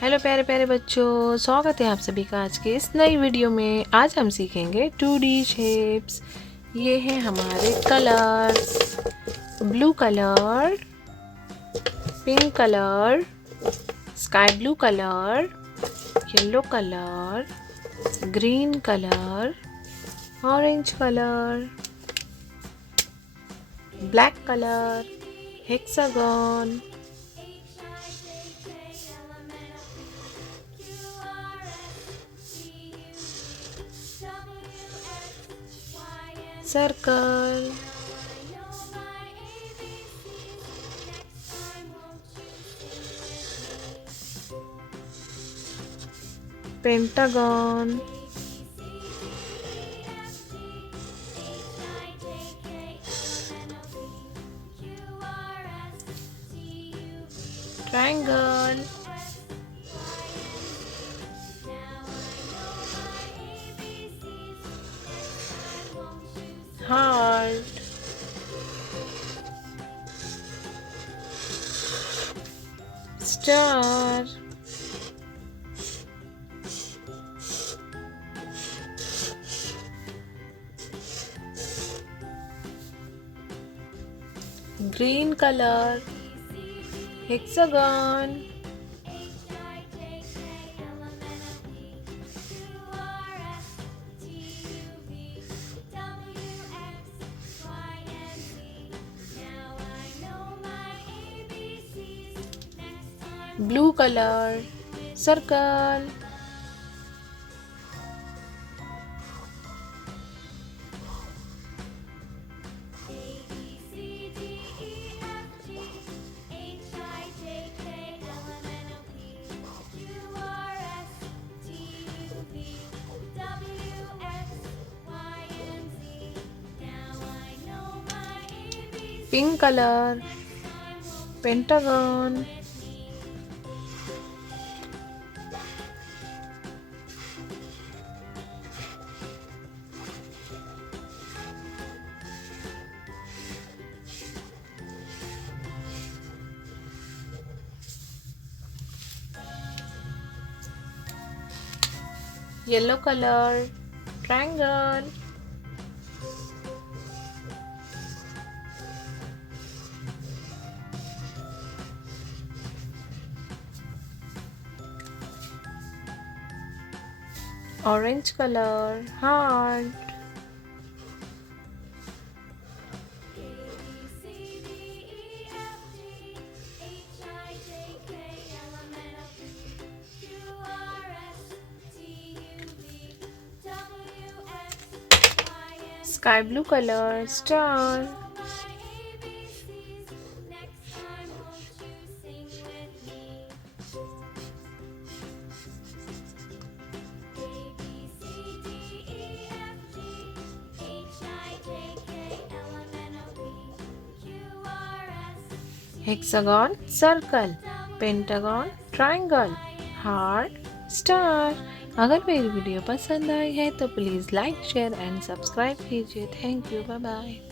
Hello प्यारे प्यारे बच्चों, स्वागत है आप सभी का आज के इस नई वीडियो में। आज हम सीखेंगे 2D शेप्स। ये हैं हमारे colours, blue colour, pink colour, sky blue colour, yellow colour, green colour, orange colour, black colour, hexagon, circle, pentagon, triangle, heart, star, green colour, hexagon, blue colour, circle, pink colour, pentagon, yellow colour, triangle, orange colour, heart, sky blue colour, star, hexagon, circle, pentagon, triangle, heart, star. अगर मेरी video पसंद आई है तो please like share and subscribe कीजिए। Thank you, bye bye.